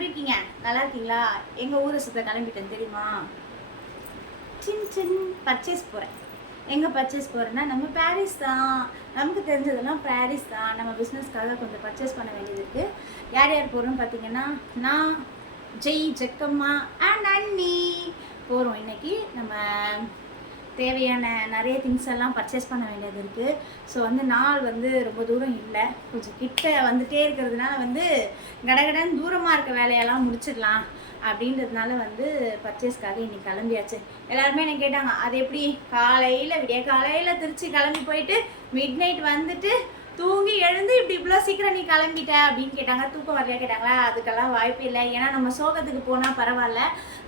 எப்படி இருக்கீங்க? நல்லா இருக்கீங்களா? எங்கள் ஊரை சுத்த கிளம்பிட்டேன் தெரியுமா? சின் பர்ச்சேஸ் போகிறேன். எங்கே பர்ச்சேஸ் போகிறேன்னா நம்ம பாரிஸ் தான். நமக்கு தெரிஞ்சதெல்லாம் பாரிஸ் தான். நம்ம பிஸ்னஸ்க்காக கொஞ்சம் பர்ச்சேஸ் பண்ண வேண்டியது இருக்குது. யார் யார் போகிறோன்னு பார்த்தீங்கன்னா, நான், ஜெய், ஜக்கம்மா அண்ட் அண்ணி போகிறோம். இன்றைக்கி நம்ம தேவையான நிறைய திங்ஸ் எல்லாம் பர்ச்சேஸ் பண்ண வேண்டியது இருக்குது. ஸோ நாள் ரொம்ப தூரம் இல்லை, கொஞ்சம் கிட்ட வந்துட்டே இருக்கிறதுனால கடகடன் தூரமாக இருக்க வேலையெல்லாம் முடிச்சிடலாம் அப்படின்றதுனால பர்ச்சேஸ்க்காக இன்றைக்கி கிளம்பியாச்சு. எல்லாருமே என்ன கேட்டாங்க, அது எப்படி விடிய காலையில் திருச்சி கிளம்பி போயிட்டு மிட் நைட் வந்துட்டு தூங்கி எழுந்து இப்படி இவ்வளோ சீக்கிரம் நீ கிளம்பிட்ட அப்படின்னு கேட்டாங்க. தூக்கம் வரலையா கேட்டாங்களா? அதுக்கெல்லாம் வாய்ப்பு இல்லை. ஏன்னா நம்ம சோகத்துக்கு போனால் பரவாயில்ல,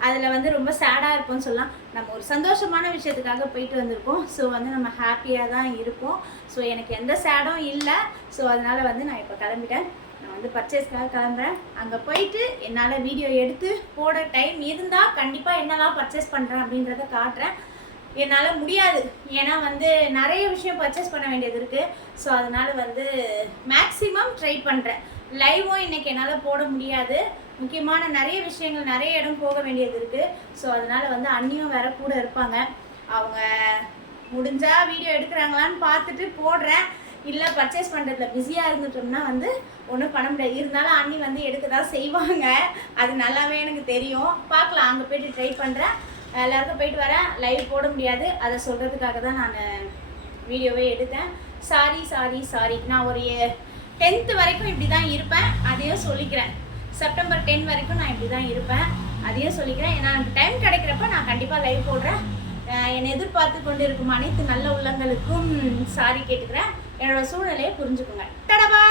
அதில் ரொம்ப சேடாக இருப்போம்னு சொல்லலாம். நம்ம ஒரு சந்தோஷமான விஷயத்துக்காக போயிட்டு வந்திருக்கோம். ஸோ நம்ம ஹாப்பியாக தான் இருப்போம். ஸோ எனக்கு எந்த சேடும் இல்லை. ஸோ அதனால் நான் இப்போ கிளம்பிட்டேன். நான் பர்ச்சேஸ்க்காக கிளம்புறேன். அங்கே போயிட்டு என்னால் வீடியோ எடுத்து போட டைம் இருந்தால் கண்டிப்பாக என்னெல்லாம் பர்ச்சேஸ் பண்ணுறேன் அப்படின்றத காட்டுறேன். என்னால் முடியாது, ஏன்னா நிறைய விஷயம் பர்ச்சேஸ் பண்ண வேண்டியது இருக்குது. ஸோ அதனால் மேக்ஸிமம் ட்ரை பண்ணுறேன். லைவும் இன்றைக்கி என்னால் போட முடியாது. முக்கியமான நிறைய விஷயங்கள், நிறைய இடம் போக வேண்டியது இருக்குது. ஸோ அதனால் அண்ணியும் வேறு கூட இருப்பாங்க. அவங்க முடிஞ்சால் வீடியோ எடுக்கிறாங்களான்னு பார்த்துட்டு போடுறேன். இல்லை பர்ச்சேஸ் பண்ணுறதுல பிஸியாக இருந்துட்டோம்னா ஒன்றும் பண்ண முடியாது. இருந்தாலும் அண்ணி எடுக்க தான் செய்வாங்க. அது நல்லாவே எனக்கு தெரியும். பார்க்கலாம், அங்கே போய்ட்டு ட்ரை பண்ணுறேன். எல்லாருக்கும் போயிட்டு வரேன். லைவ் போட முடியாது, அதை சொல்கிறதுக்காக தான் நான் வீடியோவே எடுத்தேன். சாரி. நான் ஒரு 10th வரைக்கும் இப்படி தான் இருப்பேன், அதையும் சொல்லிக்கிறேன். செப்டம்பர் 10 வரைக்கும் நான் இப்படி தான் இருப்பேன், அதையும் சொல்லிக்கிறேன். ஏன்னா எனக்கு டைம் கிடைக்கிறப்ப நான் கண்டிப்பாக லைவ் போடுறேன். என்னை எதிர்பார்த்து கொண்டு இருக்கும் அனைத்து நல்ல உள்ளங்களுக்கும் சாரி கேட்டுக்கிறேன். என்னோடய சூழ்நிலையை புரிஞ்சுக்கோங்க. டடபா.